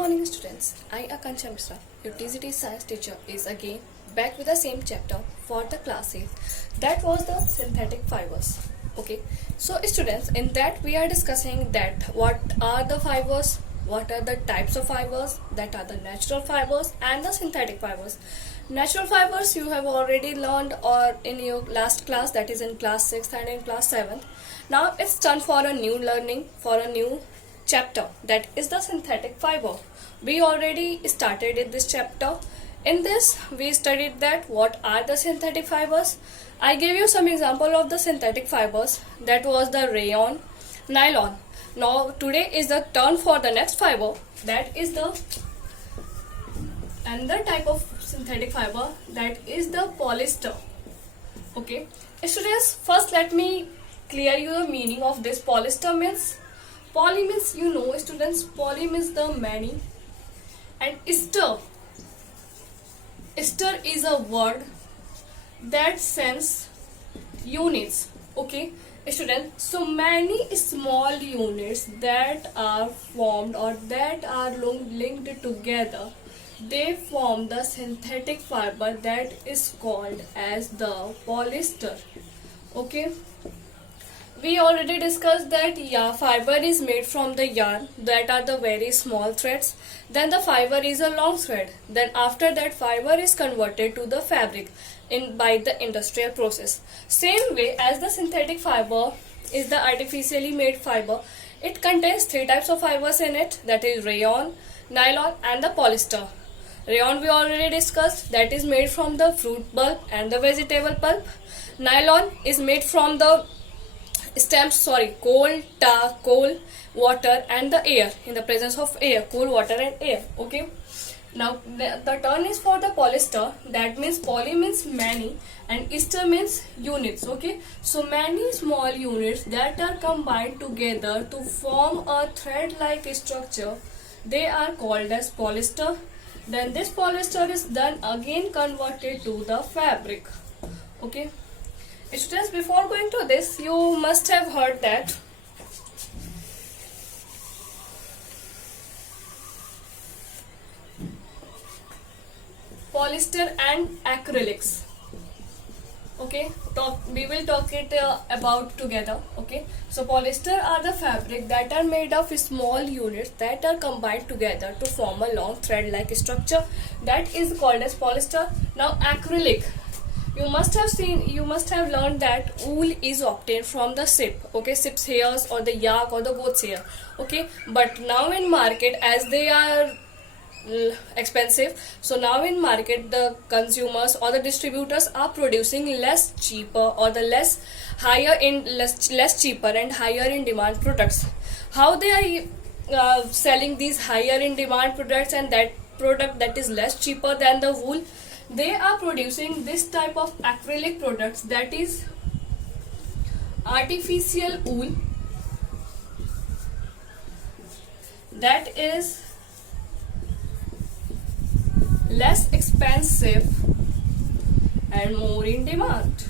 morning students, I Akansha Mishra, your TCT science teacher is again back with the same chapter for the class 8. That was the synthetic fibers. Okay, so students, in that we are discussing that what are the fibers, what are the types of fibers, that are the natural fibers and the synthetic fibers. Natural fibers you have already learned or in your last class, that is in class 6th and in class 7th. Now it's time for a new learning, for a new chapter, that is the synthetic fiber. We already started in this chapter. In this we studied that what are the synthetic fibers. I gave you some example of the synthetic fibers, that was the rayon, nylon. Now today is the turn for the next fiber, that is the another type of synthetic fiber, that is the polyester. Okay, students, first let me clear you the meaning of this. Polyester means, poly means, you know students, poly means the many, and ester is a word that sends units. Okay students, so many small units that are formed or that are linked together, they form the synthetic fiber that is called as the polyester. Okay, we already discussed that fiber is made from the yarn, that are the very small threads. Then the fiber is a long thread. Then after that fiber is converted to the fabric by the industrial process. Same way as the synthetic fiber is the artificially made fiber. It contains three types of fibers in it, that is rayon, nylon and the polyester. Rayon we already discussed, that is made from the fruit pulp and the vegetable pulp. Nylon is made from the stems, coal, water and the air, in the presence of air, coal, water and air. Okay, now the term is for the polyester, that means poly means many and ester means units. Okay, so many small units that are combined together to form a thread like structure, they are called as polyester. Then this polyester is then again converted to the fabric. Okay, students, before going to this, you must have heard that polyester and acrylics. Okay, we will talk it about together. Okay, so polyester are the fabric that are made of small units that are combined together to form a long thread like structure, that is called as polyester. Now acrylic, you must have learned that wool is obtained from the sheep. Okay, sheep's hairs or the yak or the goat's hair. Okay, but now in market, as they are expensive, so now in market the consumers or the distributors are producing less cheaper or the less cheaper and higher in demand products. How they are selling these higher in demand products and that product that is less cheaper than the wool? They are producing this type of acrylic products, that is artificial wool, that is less expensive and more in demand.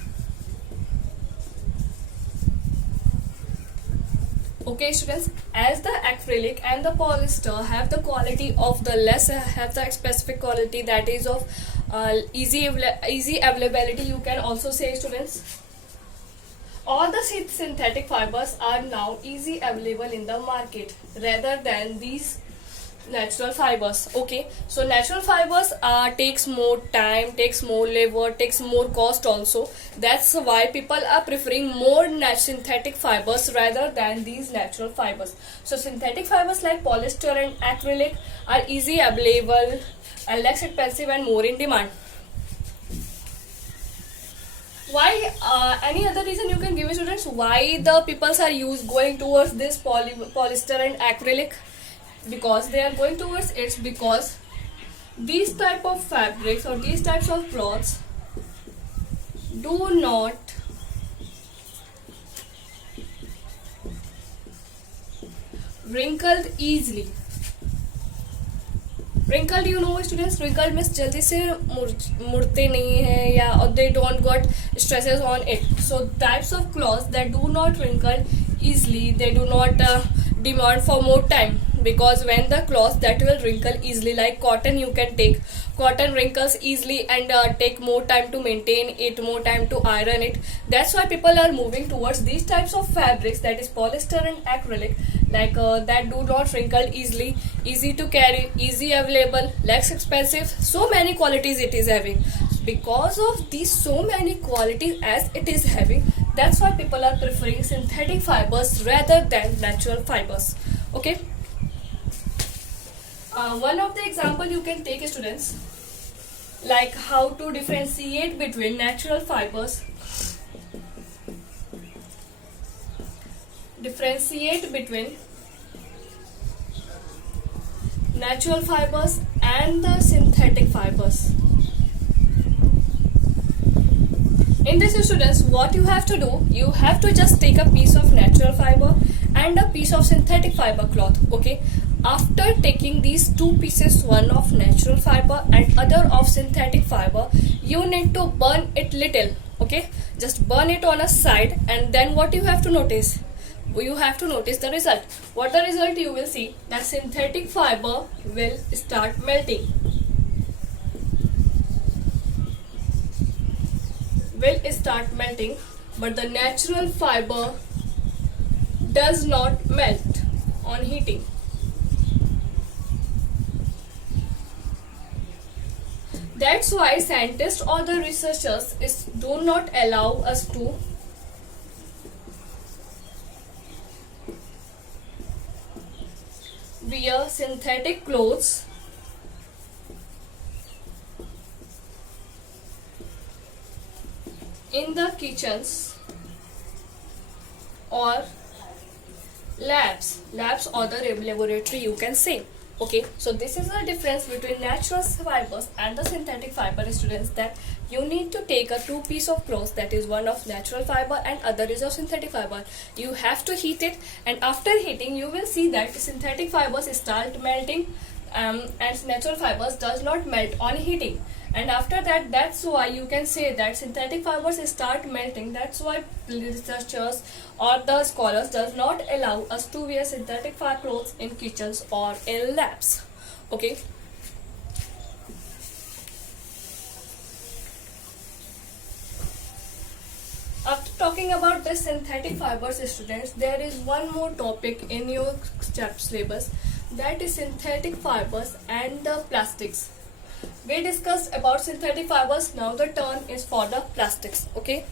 Okay students, as the acrylic and the polyester have the quality of the have the specific quality, that is of easy availability, you can also say students, all the synthetic fibers are now easy available in the market rather than these natural fibers. Okay, so natural fibers takes more time, takes more labor, takes more cost also. That's why people are preferring more synthetic fibers rather than these natural fibers. So synthetic fibers like polyester and acrylic are easy available and less expensive and more in demand. Why any other reason you can give me, students, why the people are going towards this polyester and acrylic? Because they are going towards it because these type of fabrics or these types of cloths do not wrinkled easily. Wrinkled, you know students, wrinkled means jaldi se murte nahi hai, ya or they don't got stresses on it. So types of cloths that do not wrinkle easily, they do not demand for more time, because when the cloth that will wrinkle easily, like cotton, you can take cotton wrinkles easily and take more time to maintain it, more time to iron it. That's why people are moving towards these types of fabrics, that is polyester and acrylic, like that do not wrinkle easily, easy to carry, easy available, less expensive, so many qualities it is having. Because of these so many qualities as it is having, that's why people are preferring synthetic fibers rather than natural fibers. Okay, one of the example you can take, students, like how to differentiate between natural fibers, and the synthetic fibers. In this, students, what you have to do, you have to just take a piece of natural fiber and a piece of synthetic fiber cloth. Okay, after taking these two pieces, one of natural fiber and other of synthetic fiber, you need to burn it little. Okay, just burn it on a side, and then what you have to notice, you have to notice the result. What the result you will see, that synthetic fiber will start melting, but the natural fiber does not melt on heating. That's why scientists or the researchers do not allow us to wear synthetic clothes in the kitchens or labs or the laboratory, you can say. Okay, so this is the difference between natural fibers and the synthetic fiber, students, that you need to take a two piece of cloth, that is one of natural fiber and other is of synthetic fiber. You have to heat it, and after heating you will see that synthetic fibers start melting, and natural fibers does not melt on heating. And after that, that's why you can say that synthetic fibers start melting. That's why researchers or the scholars does not allow us to wear synthetic fiber clothes in kitchens or in labs. Okay, after talking about the synthetic fibers, students, there is one more topic in your syllabus, that is synthetic fibers and the plastics. We discussed about synthetic fibers, now the turn is for the plastics. Okay,